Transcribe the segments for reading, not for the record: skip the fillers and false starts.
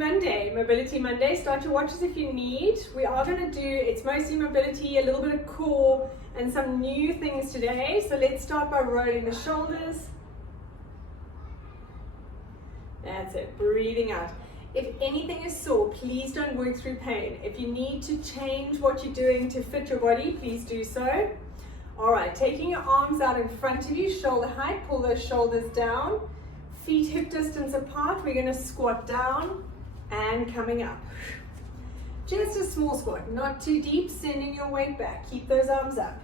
Monday, Mobility Monday. Start your watches if you need. We are going to do, it's mostly mobility, a little bit of core, and some new things today. So let's start by rolling the shoulders. That's it, breathing out. If anything is sore, please don't work through pain. If you need to change what you're doing to fit your body, please do so. All right, taking your arms out in front of you, shoulder height, pull those shoulders down. Feet hip distance apart, we're going to squat down and coming up. Just a small squat, not too deep, sending your weight back. Keep those arms up.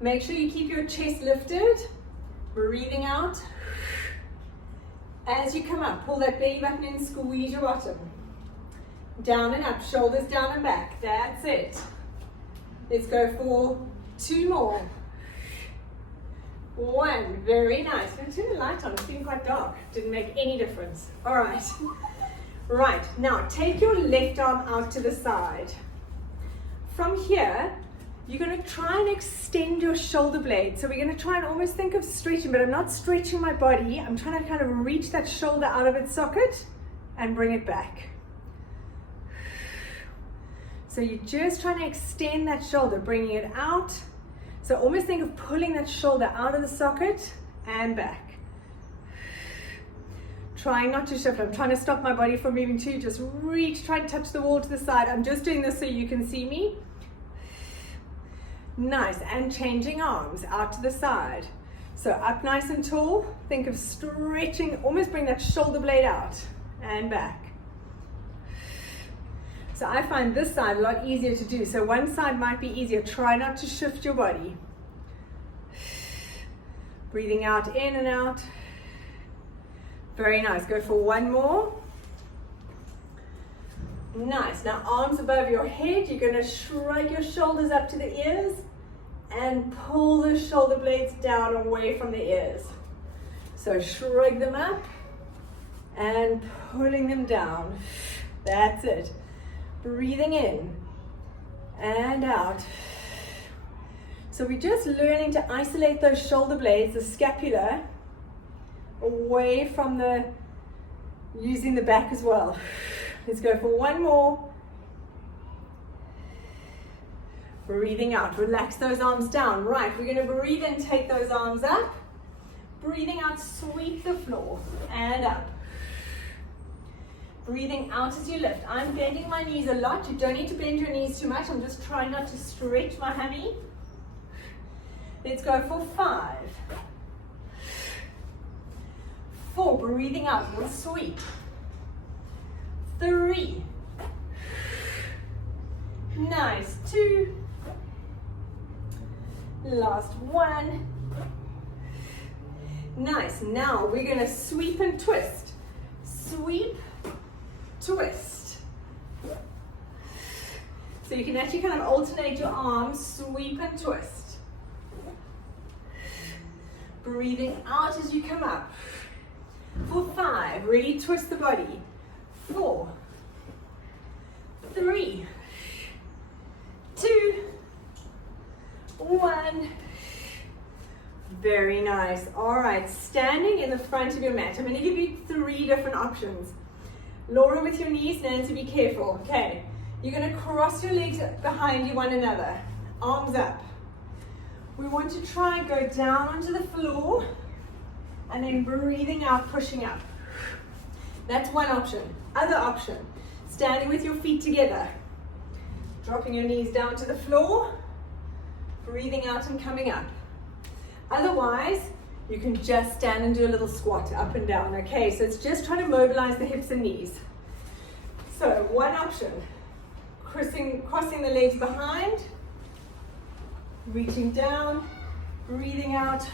Make sure you keep your chest lifted, breathing out. As you come up, pull that belly button in, squeeze your bottom. Down and up, shoulders down and back. That's it. Let's go for 2 more. 1, very nice. I'm going to turn the light on, it's been quite dark. Didn't make any difference. All right. Right, now take your left arm out to the side. From here, you're going to try and extend your shoulder blade. So we're going to try and almost think of stretching, but I'm not stretching my body. I'm trying to kind of reach that shoulder out of its socket and bring it back. So you're just trying to extend that shoulder, bringing it out. So almost think of pulling that shoulder out of the socket and back. Trying not to shift. I'm trying to stop my body from moving too. Just reach, try and touch the wall to the side. I'm just doing this so you can see me. Nice, and changing arms out to the side. So up nice and tall, think of stretching, almost bring that shoulder blade out and back. So I find this side a lot easier to do. So one side might be easier, try not to shift your body. Breathing out, in and out. Very nice, go for 1 more. Nice, now arms above your head, you're gonna shrug your shoulders up to the ears and pull the shoulder blades down away from the ears. So shrug them up and pulling them down. That's it. Breathing in and out. So we're just learning to isolate those shoulder blades, the scapula, away from using the back as well. Let's go for 1 more. Breathing out, relax those arms down. Right, we're going to breathe in, take those arms up. Breathing out, sweep the floor and up. Breathing out as you lift. I'm bending my knees a lot. You don't need to bend your knees too much. I'm just trying not to stretch my hammy. Let's go for 5. 4, breathing out, we'll sweep. 3. Nice, 2. Last 1. Nice, now we're going to sweep and twist. Sweep, twist. So you can actually kind of alternate your arms, sweep and twist. Breathing out as you come up. For 5, really twist the body. 4, 3, 2, 1. Very nice. All right, standing in the front of your mat. I'm going to give you 3 different options. Laura with your knees, Nancy, be careful. Okay, you're going to cross your legs behind you one another. Arms up. We want to try and go down onto the floor and then breathing out, pushing up. That's one option. Other option, standing with your feet together. Dropping your knees down to the floor, breathing out and coming up. Otherwise, you can just stand and do a little squat up and down. Okay, so it's just trying to mobilize the hips and knees. So one option, crossing the legs behind, reaching down, breathing out,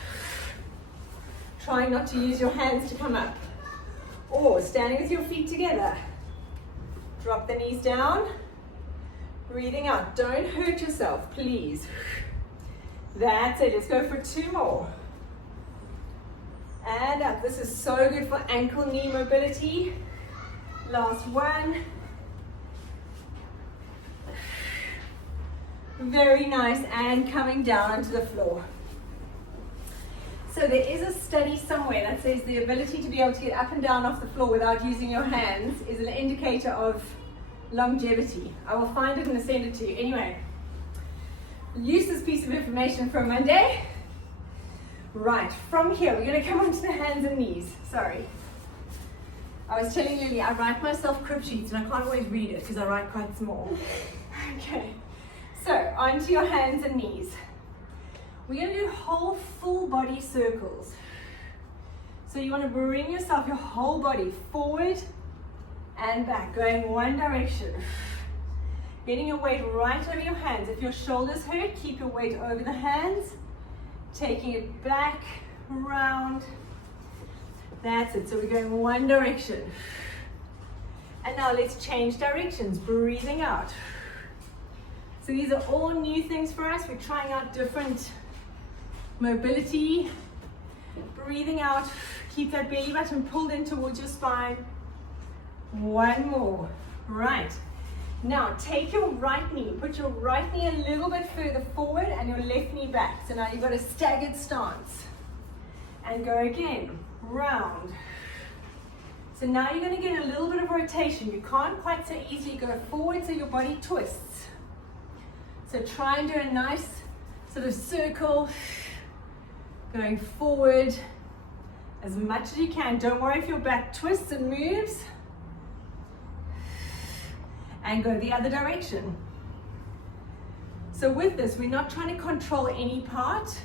trying not to use your hands to come up. Or standing with your feet together. Drop the knees down, breathing out. Don't hurt yourself, please. That's it, let's go for 2 more. And up, this is so good for ankle, knee mobility. Last 1. Very nice, and coming down onto the floor. So there is a study somewhere that says the ability to be able to get up and down off the floor without using your hands is an indicator of longevity. I will find it and send it to you. Anyway, use this piece of information for Monday. Right, from here we're going to come onto the hands and knees. Sorry. I was telling Lily I write myself crib sheets and I can't always read it because I write quite small. Okay, so onto your hands and knees. We're going to do whole full body circles. So you want to bring yourself, your whole body forward and back, going one direction. Getting your weight right over your hands. If your shoulders hurt, keep your weight over the hands. Taking it back, round. That's it. So we're going one direction. And now let's change directions. Breathing out. So these are all new things for us. We're trying out different mobility. Breathing out. Keep that belly button pulled in towards your spine. One more. Right. Now take your right knee. Put your right knee a little bit further forward and your left knee back. So now you've got a staggered stance. And go again. Round. So now you're going to get a little bit of rotation. You can't quite so easily go forward so your body twists. So try and do a nice sort of circle. Going forward as much as you can. Don't worry if your back twists and moves. And go the other direction. So with this, we're not trying to control any part.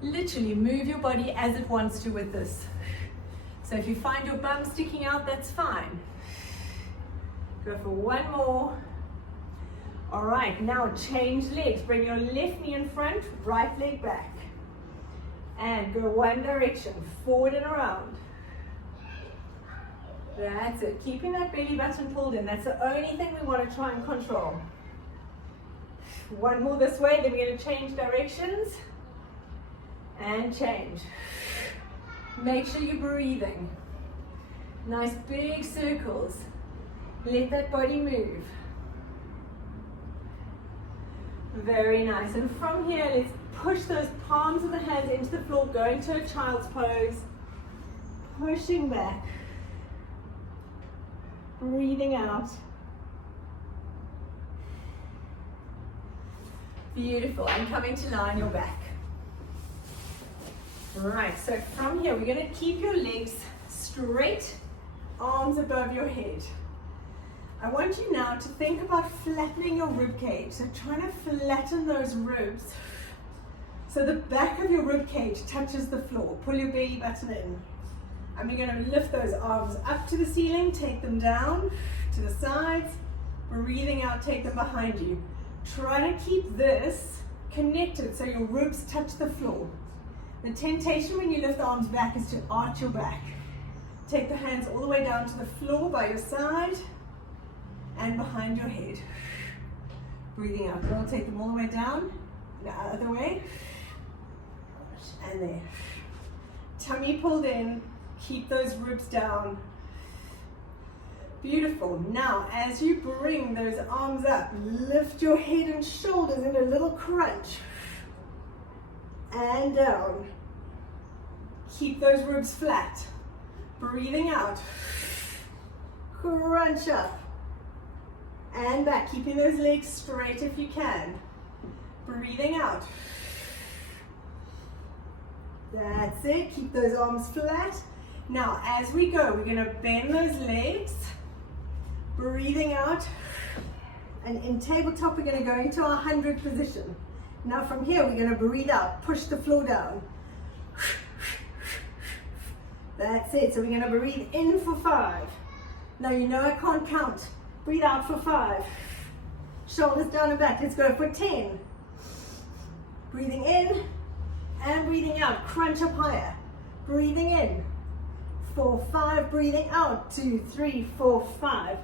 Literally move your body as it wants to with this. So if you find your bum sticking out, that's fine. Go for one more. All right, now change legs. Bring your left knee in front, right leg back. And go one direction, forward and around. That's it. Keeping that belly button pulled in. That's the only thing we want to try and control. One more this way, then we're going to change directions. And change. Make sure you're breathing. Nice big circles. Let that body move. Very nice. And from here, let's push those palms of the hands into the floor. Go into a child's pose. Pushing back. Breathing out. Beautiful. And coming to lie on your back. Right, so from here, we're going to keep your legs straight, arms above your head. I want you now to think about flattening your rib cage. So trying to flatten those ribs so the back of your rib cage touches the floor. Pull your belly button in. And we're going to lift those arms up to the ceiling, take them down to the sides. Breathing out, take them behind you. Try to keep this connected so your ribs touch the floor. The temptation when you lift the arms back is to arch your back. Take the hands all the way down to the floor by your side and behind your head. Breathing out. We'll take them all the way down, the other way, and there. Tummy pulled in. Keep those ribs down. Beautiful. Now, as you bring those arms up, lift your head and shoulders in a little crunch. And down. Keep those ribs flat. Breathing out. Crunch up. And back. Keeping those legs straight if you can. Breathing out. That's it. Keep those arms flat. Now, as we go, we're going to bend those legs. Breathing out. And in tabletop, we're going to go into our 100 position. Now from here, we're going to breathe out, push the floor down. That's it. So we're going to breathe in for 5. Now you know I can't count. Breathe out for 5. Shoulders down and back. Let's go for 10. Breathing in and breathing out. Crunch up higher. Breathing in. 4, 5. Breathing out. 2, 3, 4, 5.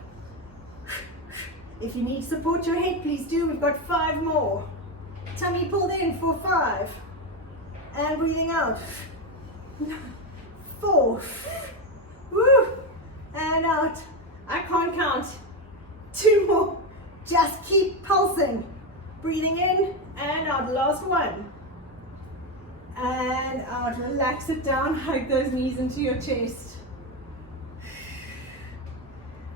If you need to support your head, please do. We've got 5 more. Tummy pulled in for 5. And breathing out. 4. Woo. And out. I can't count. 2 more. Just keep pulsing. Breathing in and out. Last one. And out, relax it down, hug those knees into your chest.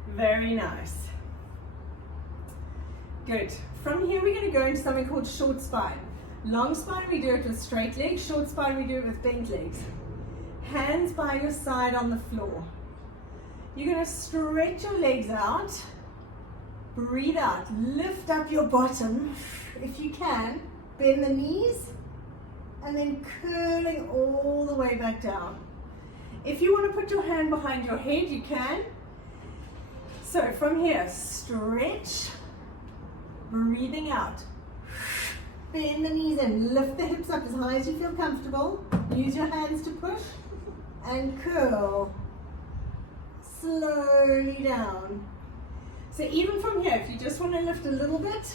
Very nice. Good. From here we're going to go into something called short spine. Long spine we do it with straight legs, short spine we do it with bent legs. Hands by your side on the floor. You're going to stretch your legs out, breathe out, lift up your bottom if you can, bend the knees, and then curling all the way back down. If you want to put your hand behind your head, you can. So from here, stretch, breathing out. Bend the knees in, lift the hips up as high as you feel comfortable. Use your hands to push and curl slowly down. So even from here, if you just want to lift a little bit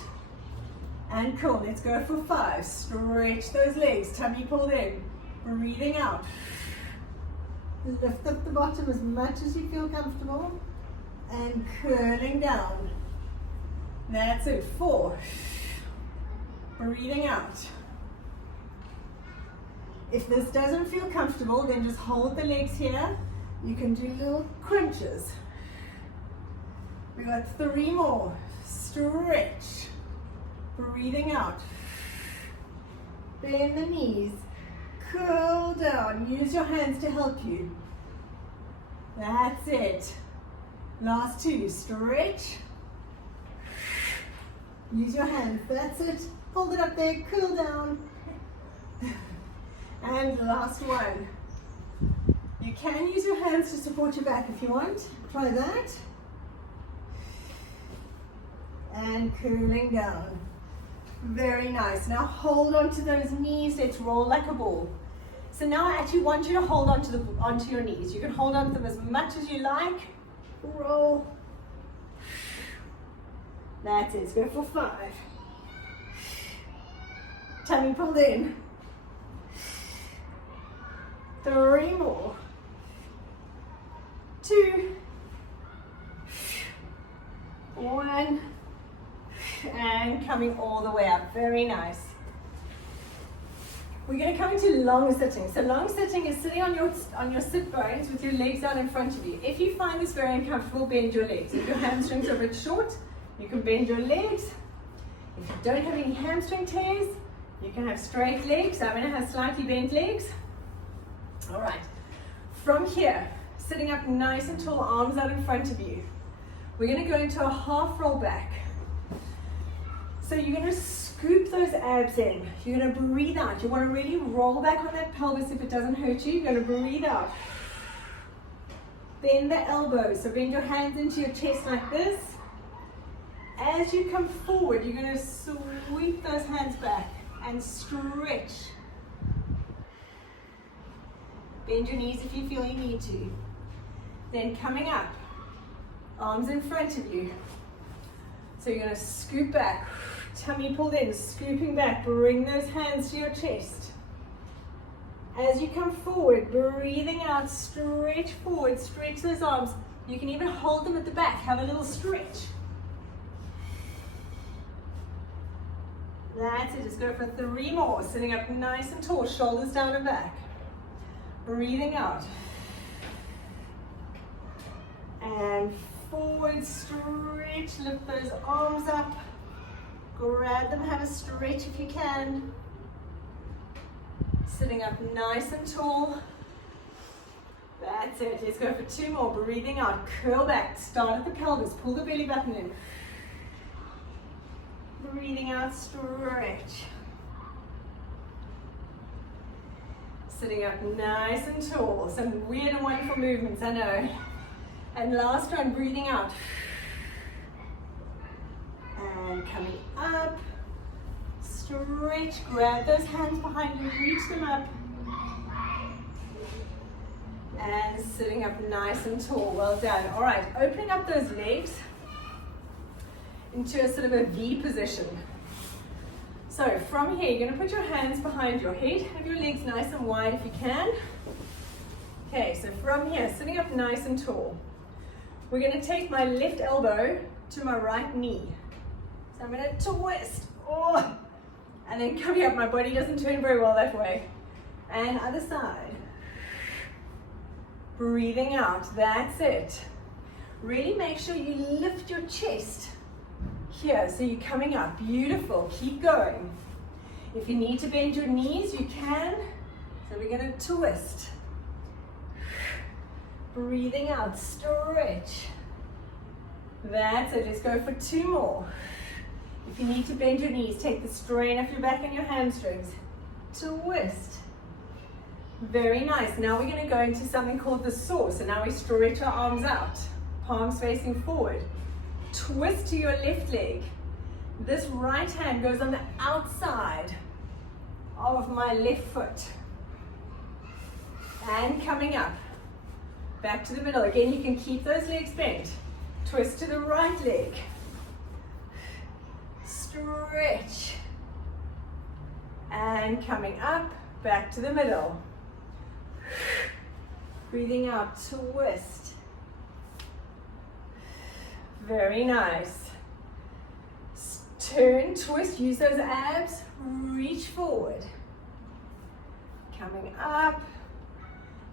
and curl, let's go for 5. Stretch those legs, tummy pulled in, breathing out. Lift up the bottom as much as you feel comfortable and curling down. That's it. 4. Breathing out. If this doesn't feel comfortable, then just hold the legs here. You can do little crunches. We got 3 more. Stretch. Breathing out. Bend the knees. Curl down. Use your hands to help you. That's it. Last 2. Stretch. Use your hands. That's it. Hold it up there. Curl down. And last 1. You can use your hands to support your back if you want. Try that. And curling down. Very nice. Now hold on to those knees. Let's roll like a ball. So now I actually want you to hold onto your knees. You can hold on to them as much as you like. Roll. That's it. Let's go for 5. Tummy pulled in. 3 more. 2. 1. And coming all the way up. Very nice. We're going to come into long sitting. So long sitting is sitting on your sit bones with your legs out in front of you. If you find this very uncomfortable, bend your legs. If your hamstrings are a bit short, you can bend your legs. If you don't have any hamstring tears, you can have straight legs. I'm going to have slightly bent legs. All right. From here, sitting up nice and tall, arms out in front of you. We're going to go into a half roll back. So you're going to scoop those abs in. You're going to breathe out. You want to really roll back on that pelvis if it doesn't hurt you. You're going to breathe out. Bend the elbows. So bend your hands into your chest like this. As you come forward, you're going to sweep those hands back and stretch. Bend your knees if you feel you need to. Then coming up, arms in front of you. So you're going to scoop back, tummy pulled in, scooping back, bring those hands to your chest. As you come forward, breathing out, stretch forward, stretch those arms. You can even hold them at the back, have a little stretch. That's it, just go for 3 more, sitting up nice and tall, shoulders down and back. Breathing out. And forward, stretch, lift those arms up. Grab them, have a stretch if you can. Sitting up nice and tall. That's it, let's go for 2 more. Breathing out, curl back, start at the pelvis, pull the belly button in. Breathing out, stretch. Sitting up nice and tall. Some weird and wonderful movements, I know. And last one, breathing out. And coming up. Stretch, grab those hands behind you, reach them up. And sitting up nice and tall, well done. All right, opening up those legs into a sort of a V position. So from here, you're going to put your hands behind your head, have your legs nice and wide if you can. Okay, so from here, sitting up nice and tall. We're going to take my left elbow to my right knee. So I'm going to twist, and then coming up, my body doesn't turn very well that way. And other side. Breathing out, that's it. Really make sure you lift your chest here, so you're coming up. Beautiful, keep going. If you need to bend your knees, you can. So we're gonna twist. Breathing out, stretch. That's it, let's go for 2 more. If you need to bend your knees, take the strain off your back and your hamstrings. Twist. Very nice. Now we're going to go into something called the saw. So now we stretch our arms out, palms facing forward. Twist to your left leg. This right hand goes on the outside of my left foot. And coming up. Back to the middle. Again, you can keep those legs bent. Twist to the right leg. Stretch. And coming up, back to the middle. Breathing out, twist. Very nice. Turn, twist, use those abs, reach forward. Coming up,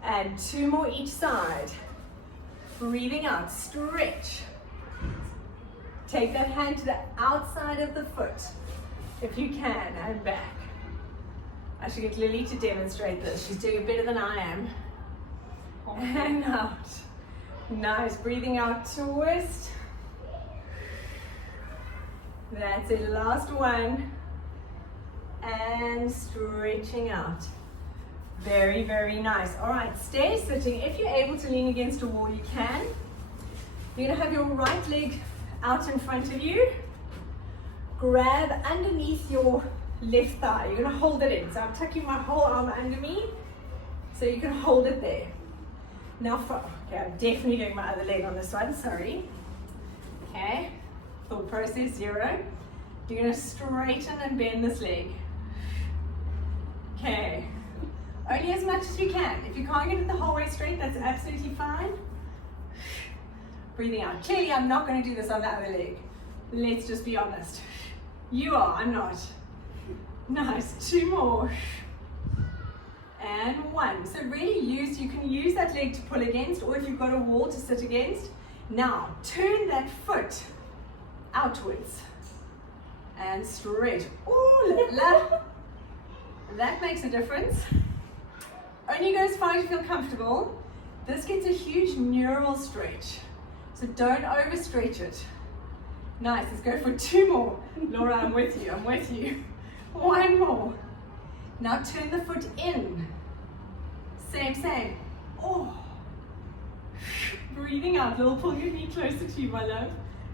and 2 more each side. Breathing out, stretch. Take that hand to the outside of the foot, if you can, and back. I should get Lily to demonstrate this. She's doing it better than I am. And out. Nice, breathing out, twist. That's it, last one. And stretching out. Very, very nice. All right, stay sitting. If you're able to lean against a wall, you can. You're gonna have your right leg out in front of you. Grab underneath your left thigh. You're gonna hold it in. So I'm tucking my whole arm under me, so you can hold it there. Now okay, I'm definitely doing my other leg on this one, sorry. Okay, thought process 0. You're gonna straighten and bend this leg. Okay, only as much as you can. If you can't get it the whole way straight, that's absolutely fine. Breathing out. Clearly, I'm not gonna do this on the other leg. Let's just be honest. You are, I'm not. Nice, 2 more. And 1. So really you can use that leg to pull against, or if you've got a wall to sit against. Now, turn that foot outwards. And straight. Ooh, la. That makes a difference. Only go as far as you feel comfortable. This gets a huge neural stretch. So don't overstretch it. Nice, let's go for 2 more. Laura, I'm with you, I'm with you. 1 more. Now turn the foot in. Same. Oh. Breathing out, Lil, pull your knee closer to you, my love.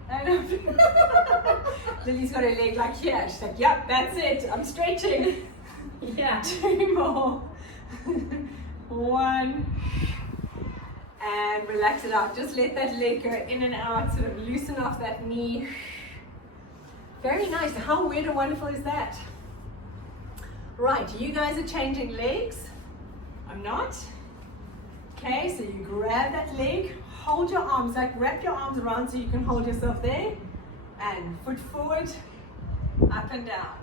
And Lily's got her leg like here. She's like, yep, that's it, I'm stretching. Yeah. 2 more. 1. And relax it out. Just let that leg go in and out, sort of loosen off that knee. Very nice. How weird and wonderful is that? Right, you guys are changing legs. I'm not. Okay, so you grab that leg, hold your arms, like wrap your arms around so you can hold yourself there. And foot forward, up and down.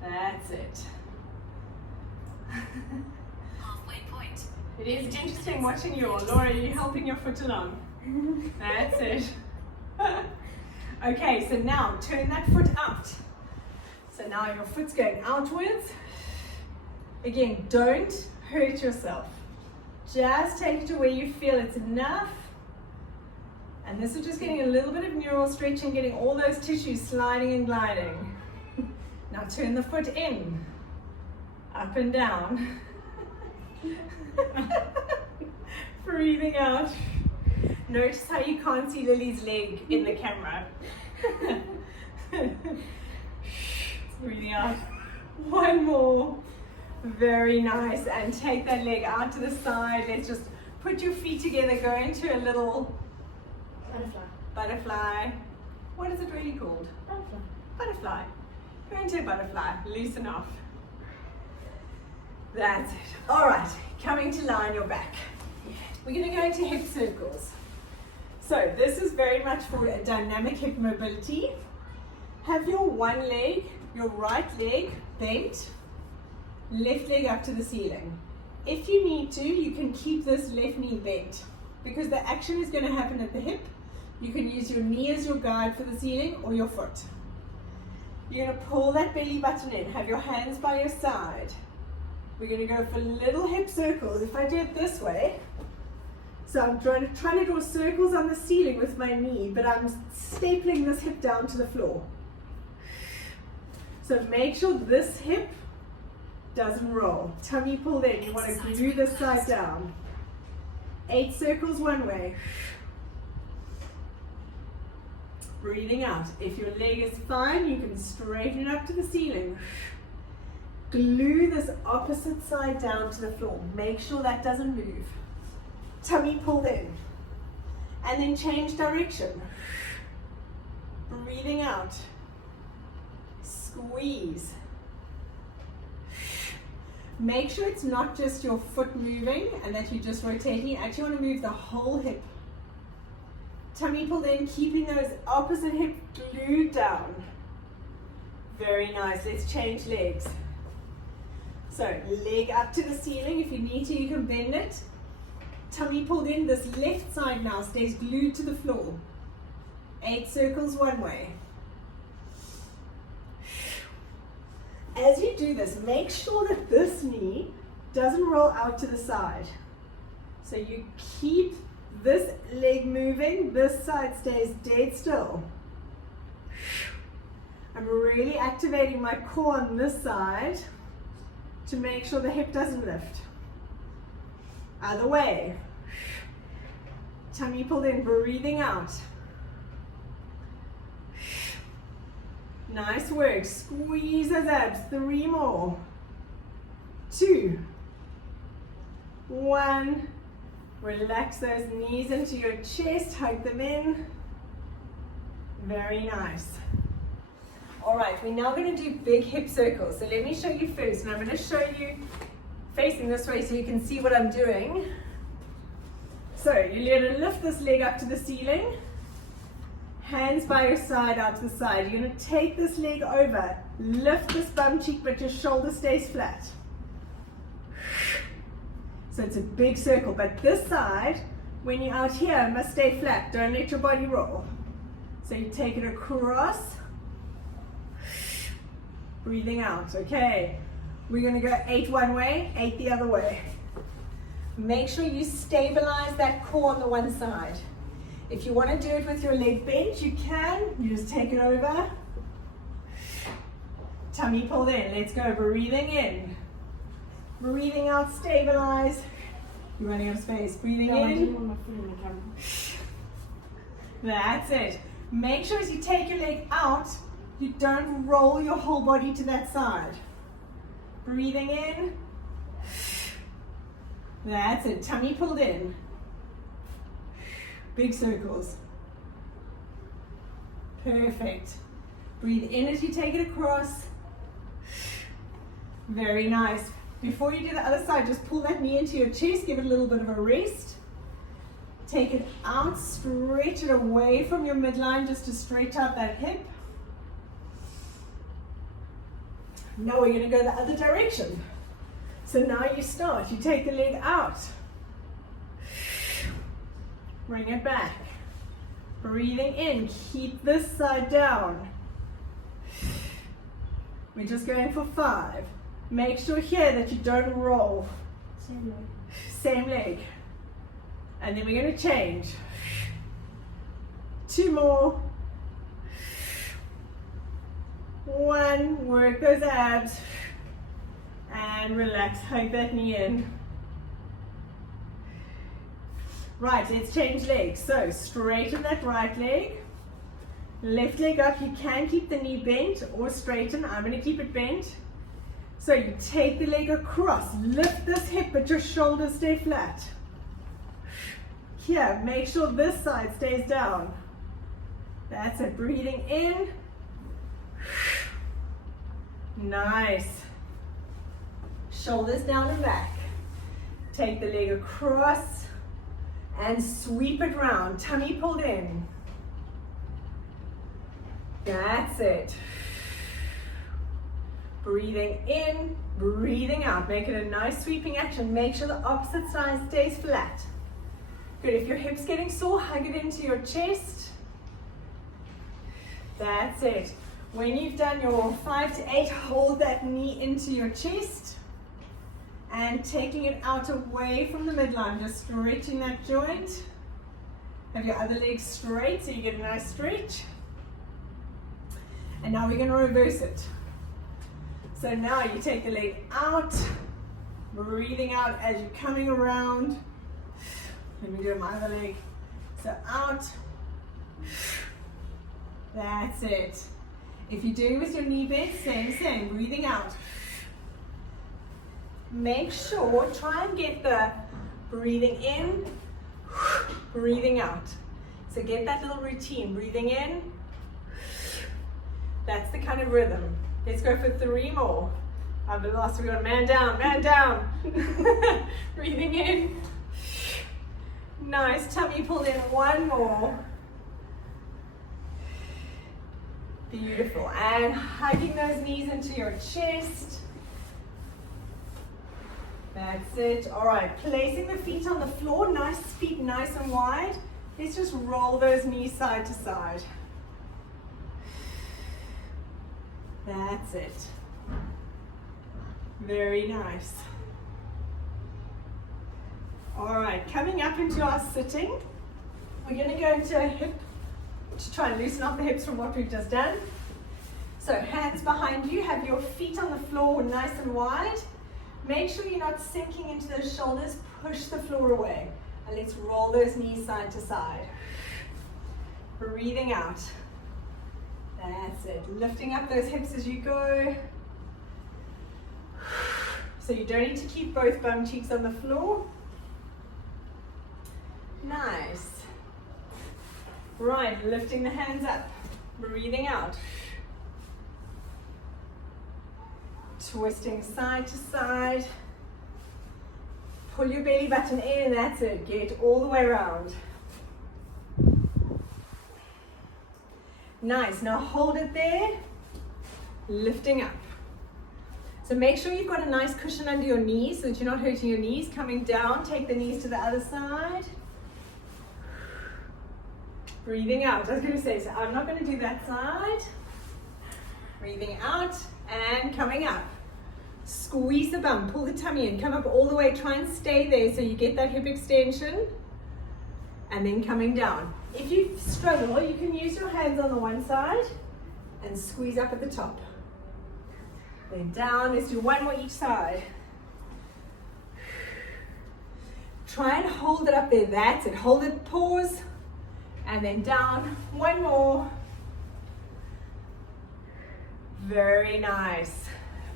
That's it. Halfway point. It is interesting watching you. Laura, are you helping your foot along? That's it. Okay, so now turn that foot out. So now your foot's going outwards. Again, don't hurt yourself. Just take it to where you feel it's enough. And this is just getting a little bit of neural stretching, getting all those tissues sliding and gliding. Now turn the foot in, up and down. Breathing out. Notice how you can't see Lily's leg in the camera. Breathing out. 1 more. Very nice. And take that leg out to the side. Let's just put your feet together. Go into a little butterfly. What is it really called? Butterfly. Go into a butterfly. Loosen off. That's it. All right. Coming to lie on your back. We're going to go into hip circles. So this is very much for a dynamic hip mobility. Have your one leg, your right leg bent, Left leg up to the ceiling. If you need to, you can keep this left knee bent because the action is going to happen at the hip. You can use your knee as your guide for the ceiling or your foot. You're going to pull that belly button in, have your hands by your side. We're going to go for little hip circles. If I do it this way, so I'm trying to draw circles on the ceiling with my knee, but I'm stapling this hip down to the floor. So make sure this hip doesn't roll. Tummy pulled in. You want to glue this side down. 8 circles one way. Breathing out. If your leg is fine, you can straighten it up to the ceiling. Glue this opposite side down to the floor. Make sure that doesn't move. Tummy pulled in. And then change direction. Breathing out. Squeeze. Make sure it's not just your foot moving and that you're just rotating. You actually want to move the whole hip. Tummy pulled in, keeping those opposite hip glued down. Very nice. Let's change legs. So, leg up to the ceiling. If you need to, you can bend it. Tummy pulled in. This left side now stays glued to the floor. 8 circles one way. As you do this, make sure that this knee doesn't roll out to the side. So you keep this leg moving, this side stays dead still. I'm really activating my core on this side to make sure the hip doesn't lift. Other way. Tummy pulled in, breathing out. Nice work. Squeeze those abs. 3 more. 2. 1. Relax those knees into your chest. Hug them in. Very nice. All right, we're now going to do big hip circles. So let me show you first. And I'm going to show you facing this way so you can see what I'm doing. So you're going to lift this leg up to the ceiling. Hands by your side out to the side. You're going to take this leg over. Lift this bum cheek, but your shoulder stays flat. So it's a big circle, but this side, when you're out here, must stay flat. Don't let your body roll. So you take it across. Breathing out. Okay. We're going to go 8 one way, 8 the other way. Make sure you stabilize that core on the one side. If you want to do it with your leg bent, you can. You just take it over. Tummy pulled in. Let's go. Breathing in. Breathing out. Stabilize. You're running out of space. Breathing in. That's it. Make sure as you take your leg out, you don't roll your whole body to that side. Breathing in. That's it. Tummy pulled in. Big circles. Perfect. Breathe in as you take it across. Very nice. Before you do the other side, just pull that knee into your chest. Give it a little bit of a rest. Take it out. Stretch it away from your midline just to stretch out that hip. Now we're going to go the other direction. So now you start. You take the leg out. Bring it back. Breathing in. Keep this side down. We're just going for 5. Make sure here that you don't roll. Same leg. Same leg. And then we're going to change. 2 more. 1. Work those abs. And relax. Hug that knee in. Right, let's change legs. So straighten that right leg. Left leg up. You can keep the knee bent or straighten. I'm going to keep it bent. So you take the leg across. Lift this hip, but your shoulders stay flat. Here, make sure this side stays down. That's it. Breathing in. Nice. Shoulders down and back. Take the leg across and sweep it round. Tummy pulled in. That's it. Breathing in, breathing out. Make it a nice sweeping action. Make sure the opposite side stays flat. Good, if your hip's getting sore, hug it into your chest. That's it. When you've done your 5 to 8, hold that knee into your chest and taking it out away from the midline, just stretching that joint. Have your other leg straight so you get a nice stretch. And now we're going to reverse it. So now you take the leg out, breathing out as you're coming around. Let me do it my other leg. So out. That's it. If you're doing with your knee bend, same, breathing out. Make sure, try and get the breathing in, breathing out. So get that little routine, breathing in. That's the kind of rhythm. Let's go for 3 more. I've lost, we got man down, man down. Breathing in. Nice, tummy pulled in, 1 more. Beautiful, and hugging those knees into your chest. That's it. All right, placing the feet on the floor, nice feet nice and wide. Let's just roll those knees side to side. That's it. Very nice. All right, coming up into our sitting, we're going to go into a hip to try and loosen up the hips from what we've just done. So hands behind you, have your feet on the floor nice and wide. Make sure you're not sinking into those shoulders, push the floor away. And let's roll those knees side to side. Breathing out. That's it. Lifting up those hips as you go. So you don't need to keep both bum cheeks on the floor. Nice. Right, lifting the hands up. Breathing out. Twisting side to side. Pull your belly button in, that's it. Get all the way around. Nice, now hold it there. Lifting up. So make sure you've got a nice cushion under your knees so that you're not hurting your knees. Coming down, take the knees to the other side. Breathing out. I was going to say, so I'm not going to do that side. Breathing out and coming up. Squeeze the bum, pull the tummy in, come up all the way, try and stay there so you get that hip extension. And then coming down. If you struggle, you can use your hands on the one side and squeeze up at the top. Then down, let's do 1 more each side. Try and hold it up there, that's it. Hold it, pause, and then down, 1 more. Very nice.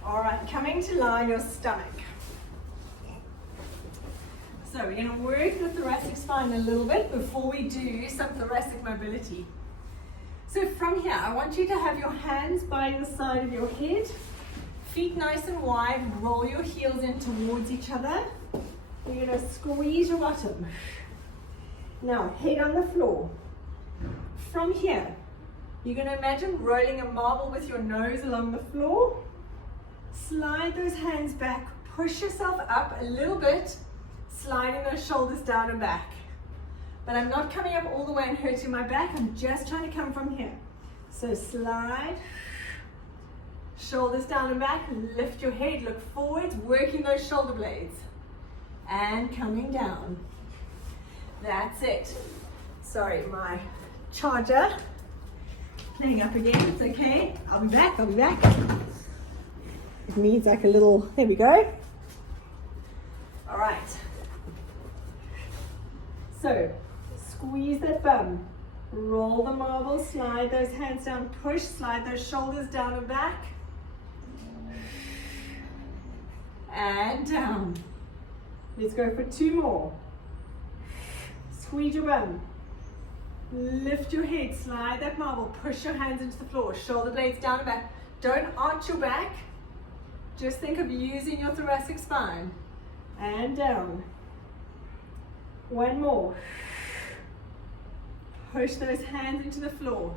All right, coming to lie on your stomach. So we're going to work the thoracic spine a little bit before we do some thoracic mobility. So from here, I want you to have your hands by the side of your head, feet nice and wide, roll your heels in towards each other. You're going to squeeze your bottom. Now, head on the floor. From here, you're going to imagine rolling a marble with your nose along the floor. Slide those hands back, push yourself up a little bit, sliding those shoulders down and back. But I'm not coming up all the way and hurting my back, I'm just trying to come from here. So slide, shoulders down and back, lift your head, look forwards, working those shoulder blades. And coming down. That's it. Sorry, my charger playing up again, it's okay. I'll be back. It needs like a little, there we go. All right. So, squeeze that bum. Roll the marble, slide those hands down, push, slide those shoulders down and back. And down. Let's go for 2 more. Squeeze your bum. Lift your head, slide that marble, push your hands into the floor, shoulder blades down and back. Don't arch your back. Just think of using your thoracic spine. And down. 1 more. Push those hands into the floor.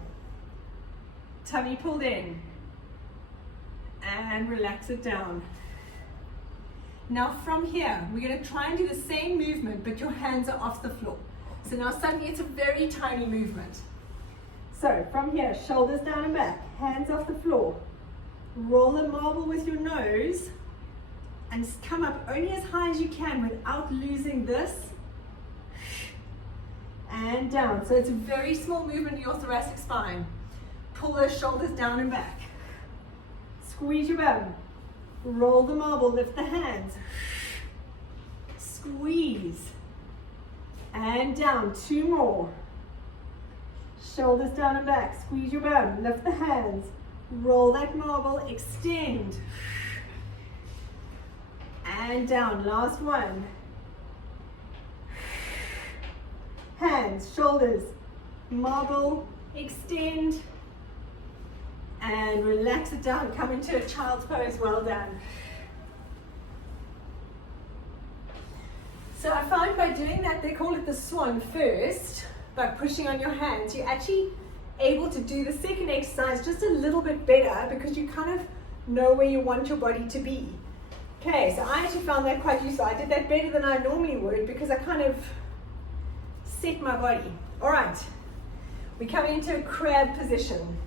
Tummy pulled in. and relax it down. Now from here, we're going to try and do the same movement, but your hands are off the floor. So now suddenly it's a very tiny movement. So from here, shoulders down and back, hands off the floor. Roll the marble with your nose and come up only as high as you can without losing this. And down. So it's a very small movement in your thoracic spine. Pull those shoulders down and back. Squeeze your bum. Roll the marble, lift the hands. Squeeze. And down. 2 more. Shoulders down and back. Squeeze your bum, lift the hands. Roll that marble, extend. And down. Last one. Hands, shoulders, marble, extend, and relax it down. Come into a child's pose. Well done. So I find by doing that, they call it the swan first, by pushing on your hands, you're actually able to do the second exercise just a little bit better because you kind of know where you want your body to be. Okay, so I actually found that quite useful. I did that better than I normally would because I kind of set my body. All right, we're coming into a crab position.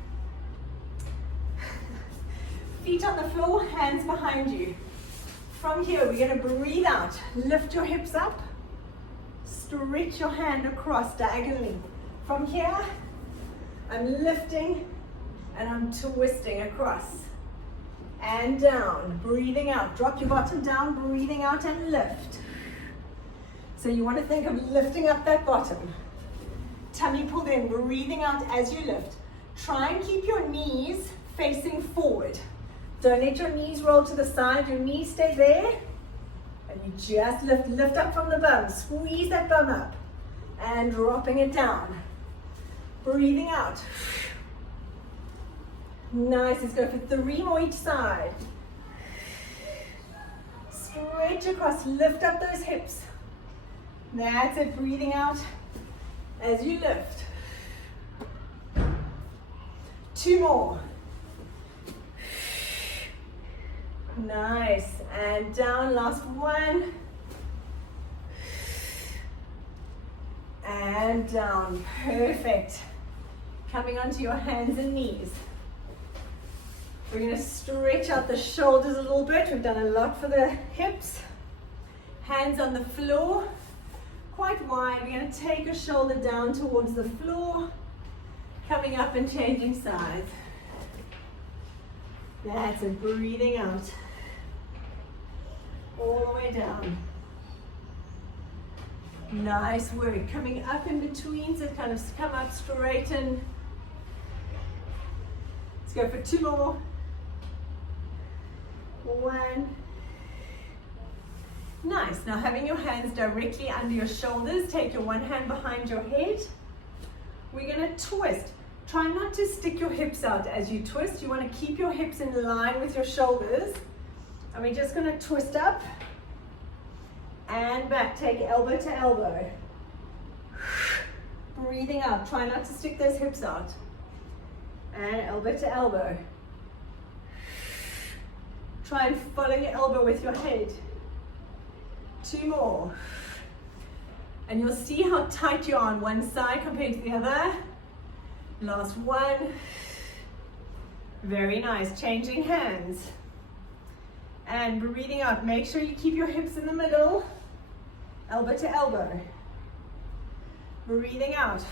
Feet on the floor, hands behind you. From here, we're going to breathe out. Lift your hips up. Stretch your hand across diagonally. From here, I'm lifting and I'm twisting across. And down, breathing out. Drop your bottom down, breathing out and lift. So you want to think of lifting up that bottom. Tummy pulled in, breathing out as you lift. Try and keep your knees facing forward. Don't let your knees roll to the side. Your knees stay there. And you just lift up from the bum. Squeeze that bum up. And dropping it down. Breathing out. Nice. Let's go for 3 more each side. Stretch across. Lift up those hips. That's it. Breathing out as you lift. 2 more. Nice. And down. Last one. And down. Perfect. Coming onto your hands and knees. We're going to stretch out the shoulders a little bit. We've done a lot for the hips. Hands on the floor. Quite wide. We're going to take a shoulder down towards the floor. Coming up and changing sides. That's it. Breathing out. All the way down. Nice work. Coming up in between, so kind of come up, straighten. Let's go for 2 more. 1. Nice. Now having your hands directly under your shoulders, take your one hand behind your head. We're going to twist. Try not to stick your hips out as you twist. You want to keep your hips in line with your shoulders. And we're just going to twist up and back. Take elbow to elbow. Breathing out. Try not to stick those hips out. And elbow to elbow. Try and follow your elbow with your head. 2 more. And you'll see how tight you are on one side compared to the other. Last one. Very nice. Changing hands. And breathing out. Make sure you keep your hips in the middle. Elbow to elbow. Breathing out.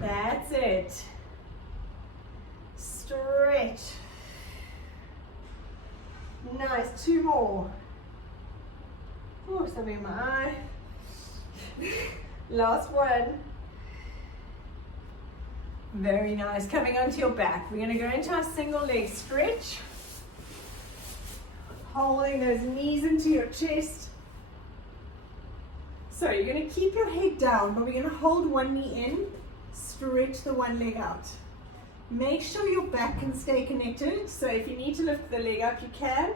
That's it. Stretch. Nice. 2 more. Oh, something in my eye. Last one. Very nice. Coming onto your back. We're going to go into our single leg stretch. Holding those knees into your chest. So you're going to keep your head down, but we're going to hold one knee in. Stretch the one leg out. Make sure your back can stay connected. So if you need to lift the leg up, you can.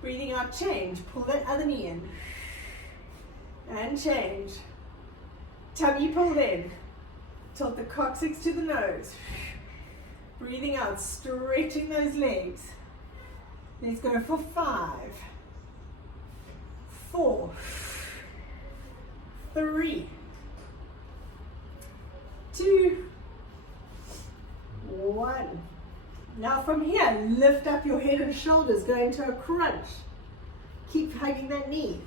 Breathing out, change. Pull that other knee in. And change. Tummy pulled in. Tilt the coccyx to the nose. Breathing out, stretching those legs. Let's go for 5, 4, 3, 2, 1. Now from here, lift up your head and shoulders, go into a crunch. Keep hugging that knee.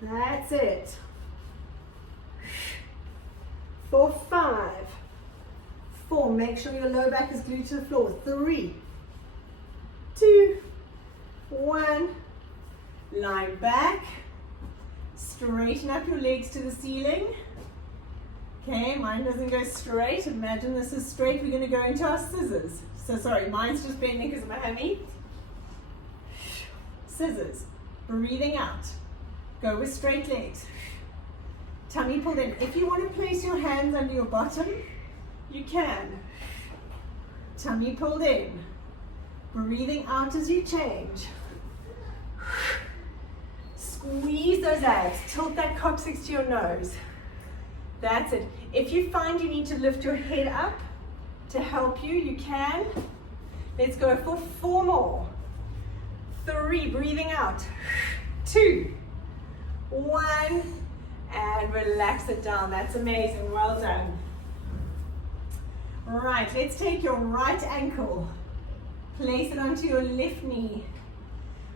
That's it. For 5, 4, make sure your low back is glued to the floor. 3, 2, 1. Lie back. Straighten up your legs to the ceiling. Okay, mine doesn't go straight. Imagine this is straight. We're going to go into our scissors. So sorry, mine's just bending because of my hammy. Scissors. Breathing out. Go with straight legs. Tummy pulled in. If you want to place your hands under your bottom, you can. Tummy pulled in. Breathing out as you change. Squeeze those abs. Tilt that coccyx to your nose. That's it. If you find you need to lift your head up to help you, you can. Let's go for 4 more. 3, breathing out. 2, 1, and relax it down. That's amazing. Well done. Right, let's take your right ankle, place it onto your left knee.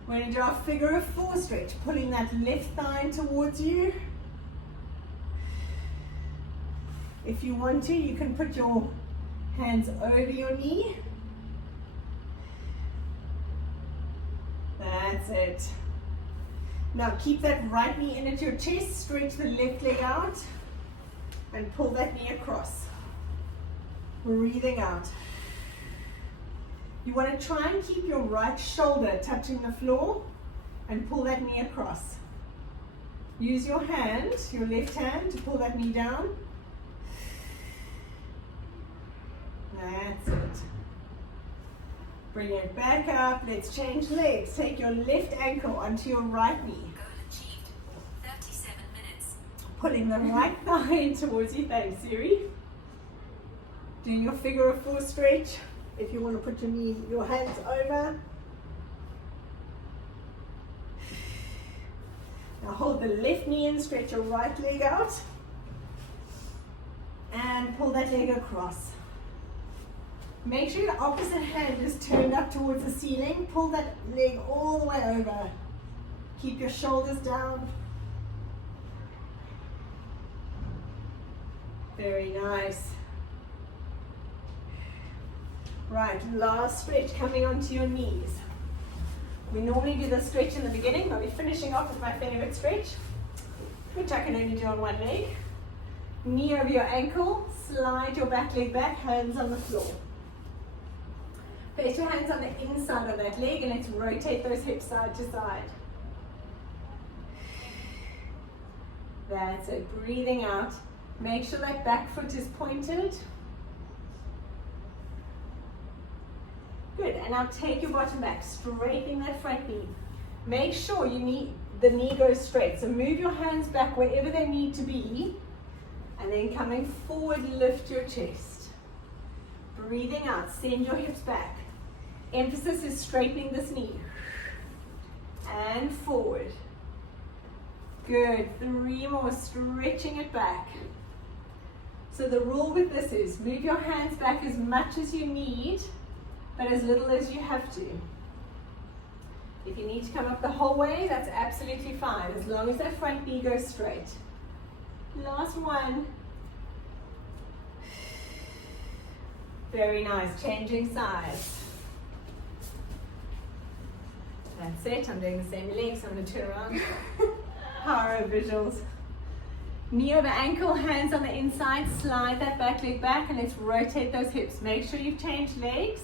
We're going to do our figure of 4 stretch, pulling that left thigh towards you. If you want to, you can put your hands over your knee. That's it. Now keep that right knee in at your chest, stretch the left leg out, and pull that knee across. Breathing out. You want to try and keep your right shoulder touching the floor and pull that knee across. Use your hand, your left hand, to pull that knee down. That's it. Bring it back up. Let's change legs. Take your left ankle onto your right knee. Goal achieved. 37 minutes. Pulling the right thigh in towards you. Thanks, Siri. Doing your figure of 4 stretch. If you want to put your hands over. Now hold the left knee in, stretch your right leg out. And pull that leg across. Make sure your opposite hand is turned up towards the ceiling. Pull that leg all the way over. Keep your shoulders down. Very nice. Right, last stretch coming onto your knees. We normally do this stretch in the beginning, but we're finishing off with my favorite stretch, which I can only do on one leg. Knee over your ankle, slide your back leg back, hands on the floor. Place your hands on the inside of that leg and let's rotate those hips side to side. That's it, breathing out. Make sure that back foot is pointed. Good, and now take your bottom back, straightening that front knee. Make sure the knee goes straight. So move your hands back wherever they need to be. And then coming forward, lift your chest. Breathing out, send your hips back. Emphasis is straightening this knee. And forward. Good, 3 more, stretching it back. So the rule with this is move your hands back as much as you need, but as little as you have to. If you need to come up the whole way, that's absolutely fine, as long as that front knee goes straight. Last one. Very nice, changing sides. That's it, I'm doing the same leg, so I'm going to turn around. Power of visuals. Knee over ankle, hands on the inside, slide that back leg back, and let's rotate those hips. Make sure you've changed legs.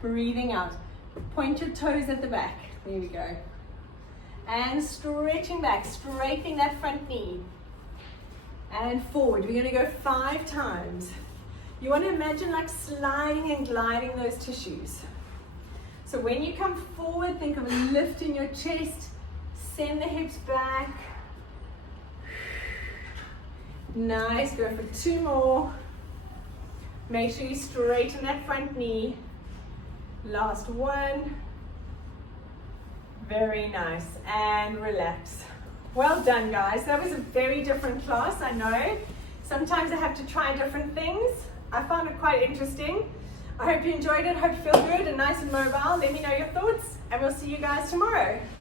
Breathing out. Point your toes at the back. There we go. And stretching back, straightening that front knee. And forward. We're going to go 5 times. You want to imagine like sliding and gliding those tissues. So when you come forward, think of lifting your chest, send the hips back. Nice, go for 2 more. Make sure you straighten that front knee. Last one. Very nice, and relax. Well done, guys. That was a very different class, I know. Sometimes I have to try different things. I found it quite interesting. I hope you enjoyed it. Hope you feel good and nice and mobile. Let me know your thoughts, and we'll see you guys tomorrow.